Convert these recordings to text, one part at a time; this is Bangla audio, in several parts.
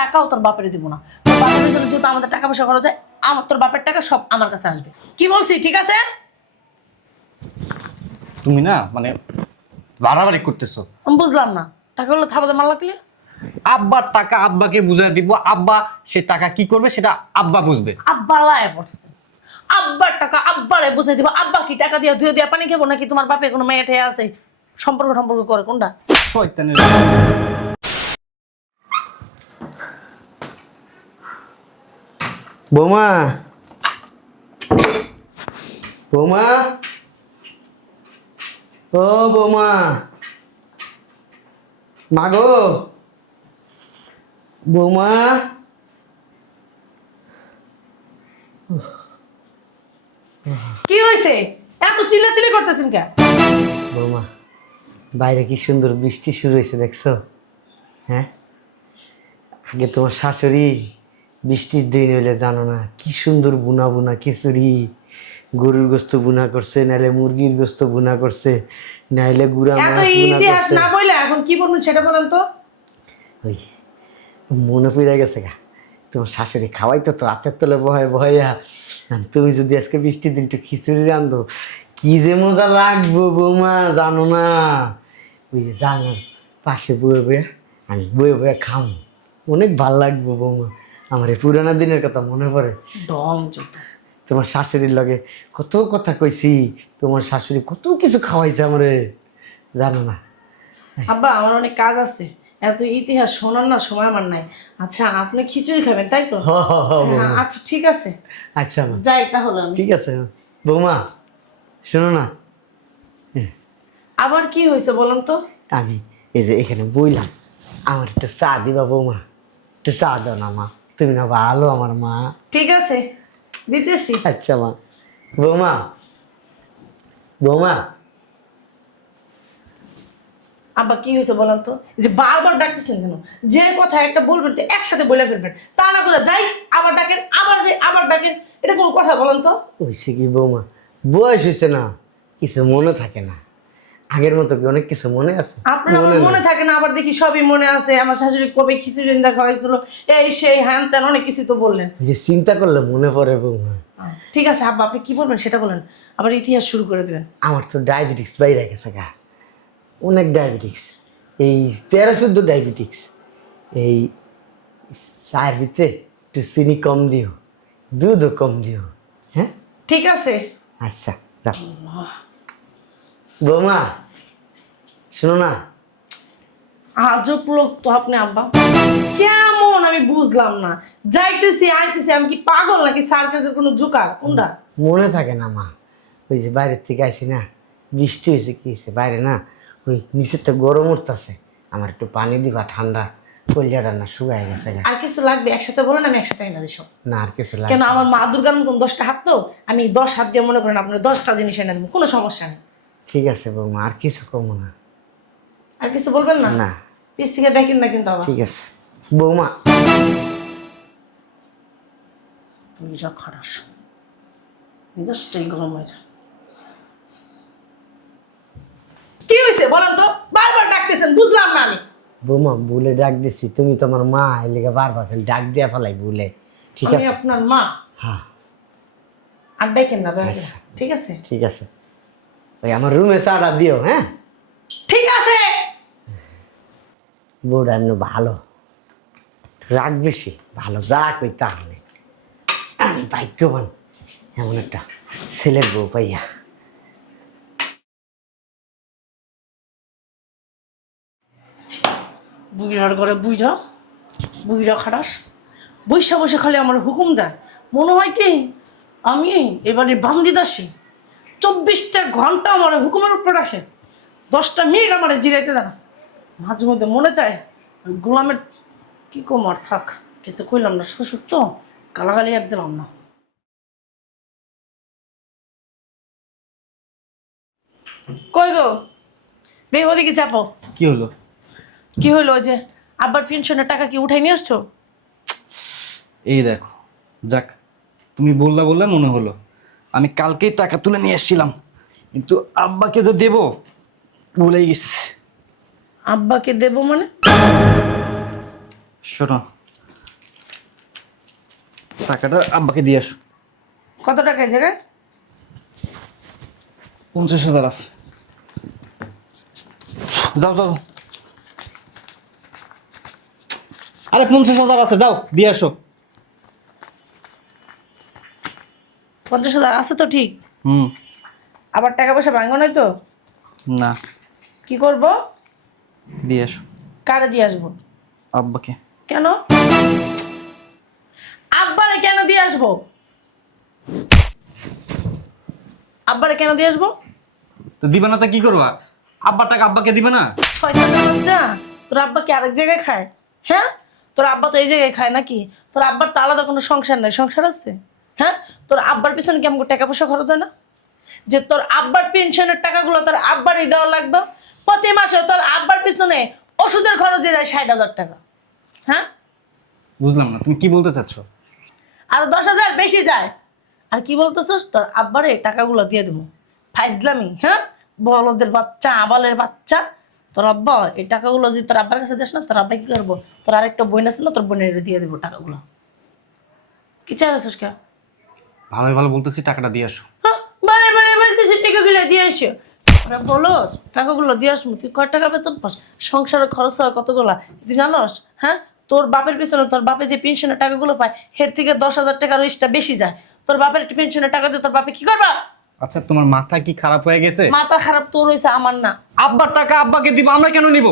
টাকাও তোর বাপের দিব না। তোর বাপের জন্য যেহেতু আমাদের টাকা পয়সা খরচ হয়, আমার তোর বাপের টাকা সব আমার কাছে আসবে। কি বলছি ঠিক আছে? তুমি না মানে বাড়াবাড়ি করতেছো। আমি বুঝলাম না, টাকা হলো থাবাতে মাল লাগলে। আব্বার টাকা আব্বাকে বুঝাই দিব, আব্বা সে টাকা কি করবে সেটা আব্বা বুঝবে। আব্বা লায় পড়ছে, আব্বার টাকা আব্বারে বুঝাই দিব। আব্বা কি টাকা দিয়া ধুয়ে দিয়া পানি খাবো নাকি? তোমার বাপে কোনো মেয়ে ঠেয়ে আছে সম্পর্ক সম্পর্ক করে কোনটা? শয়তানের। বৌমা, বৌমা, ও বৌমা, মাগো, বৌমা। কি হয়েছে? এত চিল্লাচিল্লি করতেছেন কে? বৌমা, বাইরে কি সুন্দর বৃষ্টি শুরু হয়েছে দেখছো? হ্যাঁ, আগে তোমার শাশুড়ি বৃষ্টির দিন হইলে জানো না কি সুন্দর বুনা বুনা খিচুড়ি, গরুর গোস্ত বুনা করছে, নাইলে মুরগির গোস্ত বুনা করছে, নাইলে গুড়া এত মাছ বুনা ইতিহাস করছে। না বললে এখন কি বলবেন সেটা বলেন তো। ওই মনে পড়ে গেছে গা, তোমার শাশুড়ি খাওয়াই তো হাতের তলে বহায় বহাইয়া। তুমি যদি আজকে বৃষ্টির দিন একটু খিচুড়ি রান্ধো, কি যে মজা লাগবো বৌমা জানো না। ওই যে জানার পাশে বয়ে বয়ে আমি বয়ে বয়ে খামো, অনেক ভাল লাগবো বৌমা। আমার এই পুরানা দিনের কথা মনে পড়ে। ঢং যত। তোমার শাশুড়ির লগে কত কথা কইছি, তোমার শাশুড়ি কত কিছু খাওয়াইছে আমারে জানো না। আব্বা আমার অনেক কাজ আছে, এত ইতিহাস শোনার না সময় আমার নাই। আচ্ছা আপনি খিচুড়ি খাবেন তাই তো? হ হ হ হ্যাঁ, বৌমা। আচ্ছা ঠিক আছে, আচ্ছা মা, যাই তাহলে আমি। ঠিক আছে বৌমা। শোনো না, আবার কি হয়েছে বলুন তো? আমি এই যে এখানে বইলাম, আমার একটু চা দিবা বৌমা, একটু চা দাও না মা, তুমি না ভালো আমার মা। ঠিক আছে দিতেছি। আচ্ছা মা। বৌমা, বৌমা, আব্বা কি হয়েছে বলেন তো? যে বারবার ডাকতেছেন কেন? যে কথা একটা বলবেন তো একসাথে বলে ফেলবেন, তা না করে যাই আবার ডাকেন, আবার যাই আবার ডাকেন। এটা কোন কথা বলেন তো? হয়েছে কি বৌমা, বয়স হয়েছে না, কিছু মনে থাকে না। আগের মতো কি অনেক কিছু মনে আছে? আপনার আমার মনে নাই। থাকে না, আবার দেখি সবই মনে আছে। আমার শাশুড়ি কবে খিচুড়ি রান্না খাওয়াইছিল, এই সেই হ্যান ত্যান অনেক কিছু তো বললেন। ওই যে চিন্তা করলে মনে পড়ে বৌমা। ঠিক আছে আব্বা, আপনি কি বলবেন সেটা বলেন, আবার ইতিহাস শুরু করে দেবেন। আমার তো ডায়াবেটিক্স বাইরে গেছে গা, অনেক ডায়াবেটিক্স, এই 13-14 ডায়াবেটিক্স। এই চায়ের ভিতরে একটু চিনি কম দিও, দুধও কম দিও। হ্যাঁ ঠিক আছে। আচ্ছা যাও। বৌমা শোনো না, আজব লোক তো আপনি আব্বা, কেমন আমি বুঝলাম না। যাইতেছি আইতেছি, আমি কি পাগল নাকি সার্কাসের কোনো জোকার কোনটা? মনে থাকে না মা, ওই যে বাইরের থেকে আসি না, বৃষ্টি হয়েছে কি হয়েছে বাইরে না, ওই নিচের তো গরম উঠতেছে, আমার একটু পানি দিবা ঠান্ডা, কলজাটা না শুকায় গেছে গা। আর কিছু লাগবে একসাথে বলেন, আমি একসাথে এনে দিই সব। না আর কিছু কেন, লাগে আমার মা দুর্গার মতন 10টা হাত তো, আমি 10 হাত দিয়ে মনে করেন আপনার 10টা জিনিস এনে দেবো, কোনো সমস্যা নেই। ঠিক আছে বৌমা, আর কিছু কমো না। আর কিছু বলবেন না? না পিস থেকে দেখেন না কিন্তু আবার। ঠিক আছে বৌমা। তুই যা খারাস, মেজাজটাই গরম হয়ে যায়। কি হয়েছে বলেন তো? বারবার ডাকতেছেন, বুঝলাম না আমি। বৌমা ভুলে ডাক দিছি, তুমি তো আমার মা, এর লেগে বারবার খালি ডাক দিয়া ফেলাই ভুলে। ঠিক আমি আছে আপনার মা, হ্যাঁ আর ডাকেন না দয়া করে। আচ্ছা। ঠিক আছে ঠিক আছে, ওই আমার রুমে চাটা দিও। হ্যাঁ ঠিক আছে। বউটা এমনি ভালো, রাগ বেশি, ভালো যা কই তা নেই। আমি ভাগ্যবান এমন একটা ছেলের বউ পাইয়া। বুইড়ার ঘরে বুইড়া, বুইড়া খাটাস, বৈশা বসে খালি আমার হুকুম দেয়। মনে হয় কি আমি এবারে বান্দি দাসী, 24টা ঘন্টা আমার হুকুমের উপর রাখে, 10টা মিনিট আমার জিরাইতে দেন। মাঝে মধ্যে মনে চায় ওই গোলামের কি কমার থাক, কিছু কইলাম না, শ্বশুর তো গালাগালি আর দিলাম না। কই গো, দেহ ওদিকে চাপো। কি হলো? কি হইলো? ওই যে আব্বার পেনশনের টাকা কি উঠাই নিয়ে আসছো? এই দেখো, যাক তুমি বললা বললা মনে হলো, আমি কালকেই টাকা তুলে নিয়ে এসেছিলাম, কিন্তু আব্বাকে যে দেবো ভুলেই গেছি। আব্বাকে দেবো মানে? শোনো, টাকাটা আব্বাকে দিয়ে আসো। কত টাকা এই জায়গায়? 50,000 আছে। যাও যাও। আরে 50,000 আছে, যাও দিয়ে আসো। 50,000 আছে তো ঠিক, হুম। আবার টাকা পয়সা ভাঙো নাই তো? না, কি করব? দিয়ে আসো কারে দিয়ে আসবো? আব্বাকে। কেন? আব্বারে কেন দিয়ে আসবো? আব্বারে কেন দিয়ে আসবো? তো দিবে না তো কি করবা? আব্বার টাকা আব্বাকে দিবে না? শয়তানের বাচ্চা, তোর আব্বা কি আরেক জায়গায় খায়? হ্যাঁ, তোর আব্বা তো এই জায়গায় খায় নাকি? তোর আব্বার তো আলাদা কোনো সংসার নাই, সংসার আছে? হ্যাঁ, তোর আব্বার পিছনে কেমন টাকা পয়সা খরচ হয় না? যে তোর আব্বার পেনশনের টাকাগুলো তোর আব্বারই দেওয়া লাগবে। প্রতি মাসে তোর আব্বার পিছনে ওষুধের খরচে যায় 60,000 টাকা। হ্যাঁ, বুঝলাম না তুমি কি বলতে চাচ্ছ। আর 10,000 বেশি যায়। আর কি বলতেছস? তোর আব্বারে টাকাগুলো দিয়ে দেবো। ফাইজলামি, হ্যাঁ, বলদের বাচ্চা, আবালের বাচ্চা। তোর আব্বা এই টাকাগুলো যদি তোর আব্বার কাছে দিস না, তোর আব্বা কি করবো? তোর আরেকটা বোন আছে না, তোর বোনের দিয়ে দেবো টাকাগুলো। কি চাইছিস কে? ভালোই ভালো বলতেছি, টাকাটা দিয়ে আসো। হ্যাঁ, বারে বারে বলতেছি টাকাগুলো দিয়ে আসো। ওরা বলো টাকাগুলো দিয়ে আসবো, তুই কয় টাকা বেতন পাস? সংসারের খরচ হয় কতগুলা তুই জানোস? হ্যাঁ, তোর বাপের পিছনে তোর বাপে যে পেনশনের টাকাগুলো পায় এর থেকে 10,000 টাকার ওইটা বেশি যায়। তোর বাপের পেনশনের টাকা দিয়ে তোর বাপে কি করবা? আচ্ছা তোমার মাথা কি খারাপ হয়ে গেছে? মাথা খারাপ তোর হয়েছে, আমার না। আব্বার টাকা আব্বাকে দিব, আমরা কেন নিব?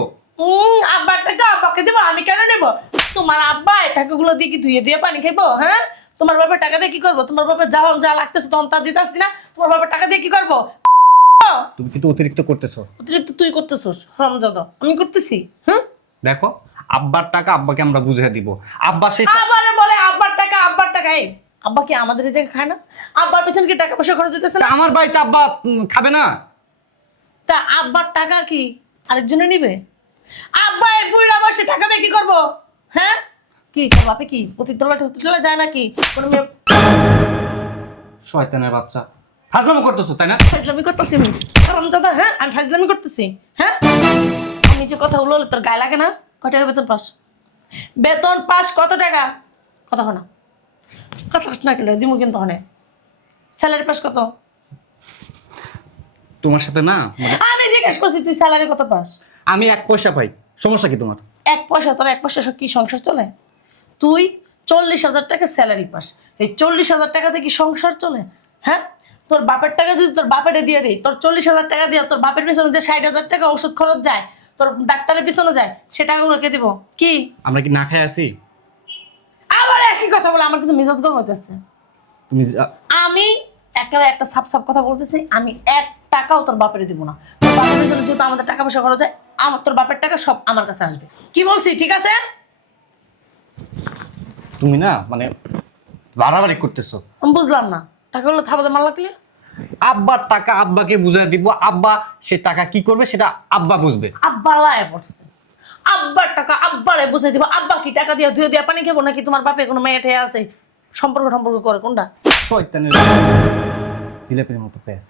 আব্বার টাকা আব্বাকে দেবো, আমি কেন নেবো? তোমার আব্বা এই টাকাগুলো দিয়ে কি ধুয়ে দিয়ে পানি খাইবো? হ্যাঁ, তোমার বাপের টাকা দিয়ে কি করবো? তোমার বাপের যখন যা লাগতেছে তখন তা দিতে আসছি না, তোমার বাপের টাকা দিয়ে কি করবো? তুমি কিন্তু অতিরিক্ত করতেছো। অতিরিক্ত তুই করতেছিস হারামজাদা, আমি করতেছি? হ্যাঁ, দেখো, আব্বার টাকা আব্বাকে আমরা বুঝিয়ে দিব। আব্বা সেই আবারে বলে আব্বার টাকা আব্বার টাকা। এই আব্বা কি আমাদের এই জায়গায় খায় না? আব্বার পেছনে কি টাকা পয়সা খরচ হইতেছে না? আমার বাড়িতে আব্বা খাবে না? তা আব্বার টাকা কি আরেকজনে নিবে? আব্বা এই বুড়া বসে টাকা দিয়ে কি করবো? হ্যাঁ, কি তোর বাপে কি অতীতলা যায় নাকি? কোনো মেয়ে শয়তানের বাচ্চা, ফাজলামো করতেছো তাই না? ফাজলামি করতেছি আমি? হারামজাদা, হ্যাঁ, আমি ফাজলামি করতেছি? হ্যাঁ, আমি যে কথা বললো তোর গায়ে লাগে না? কত টাকা বেতন পাস? বেতন পাস কত টাকা? কথা হয় না, কথা না কেন দিমু কিন্তু অনেক। স্যালারি পাস কত? তোমার সাথে না আমি জিজ্ঞেস করছি তুই স্যালারি কত পাস? আমি 1 পয়সা পাই, সমস্যা কি তোমার? 1 পয়সা? তোর 1 পয়সা কি সংসার চলে? তুই 40,000 টাকা স্যালারি পাস, এই 40,000 টাকাতে কি সংসার চলে? হ্যাঁ, তোর বাপের টাকা যদি তোর বাপেরে দিয়ে দেই, তোর 40,000 টাকা দিয়ে তোর বাপের পিছনে যে 60,000 টাকা ওষুধ খরচ যায়, তোর ডাক্তারের পিছনে যায়, সে টাকাগুলো কে দিব? কি আমরা কি না খাই আছি? আবার একই কথা বলে আমার কিন্তু মেজাজ গরম হইতেছে। তুমি আমি একটা সাপ সাপ কথা বলতেছি, আমি 1 টাকাও তোর বাপের দিব না। তোর বাপের পিছনে যেহেতু আমাদের টাকা পয়সা খরচ যায়, আমার তোর বাপের টাকা সব আমার কাছে আসবে। কি বলছি ঠিক আছে? তুমি না মানে বাড়াবাড়ি করতেছো। আমি বুঝলাম না, টাকাগুলো থাবাতে মাল লাগলে। আব্বার টাকা আব্বাকে বুঝাই দিব, আব্বা সে টাকা কি করবে সেটা আব্বা বুঝবে। আব্বা লায় পড়ছে, আব্বার টাকা আব্বারে বুঝাই দিব। আব্বা কি টাকা দিয়ে ধুয়ে দিয়ে পানি খাবো নাকি? তোমার বাপে কোনো মেয়ে ঠেয়ে আছে সম্পর্ক সম্পর্ক করে কোনটা? শয়তানের জিলাপির মতো প্যাস।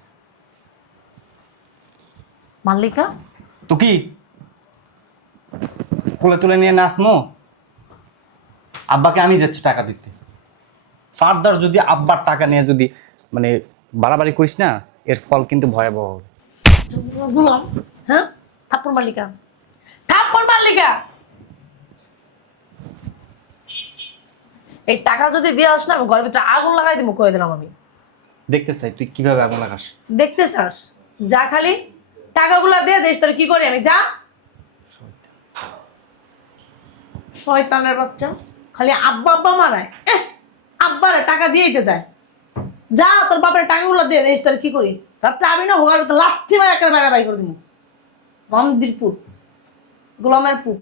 মাল্লিকা তো কি কোলে তুলে নিয়ে নাচমো? আব্বাকে আমি যাচ্ছি টাকা দিতে। ফার্দার যদি আব্বার টাকা নিয়ে যদি মানে বাড়াবাড়ি করিস না, এর ফল কিন্তু ভয়াবহ হবে। গুলাম, হ্যাঁ, থাপ্পড় মাল্লিকা, থাপ্পড় মাল্লিকা। এই টাকা যদি দিয়ে আস না, আমি ঘরের ভিতরে আগুন লাগাই দিব, কয়ে দিলাম আমি। দেখতে চাই তুই কিভাবে আগুন লাগাস। দেখতে চাস? যা, খালি টাকাগুলা দিয়ে দেশ, তোর কি করি আমি? যা, শয়তানের বাচ্চা, খালি আব্বা আব্বা মারায়। আব্বারে টাকা দিয়েইতে যায়। যা, তোর বাপের টাকাগুলো দিয়ে দেশ, তোর কি করি? রাত্রে আমি না হোগার লাথি মারা একটা বেড়া বাই করে দিব। মন্দির পুত, গোলামের পুত।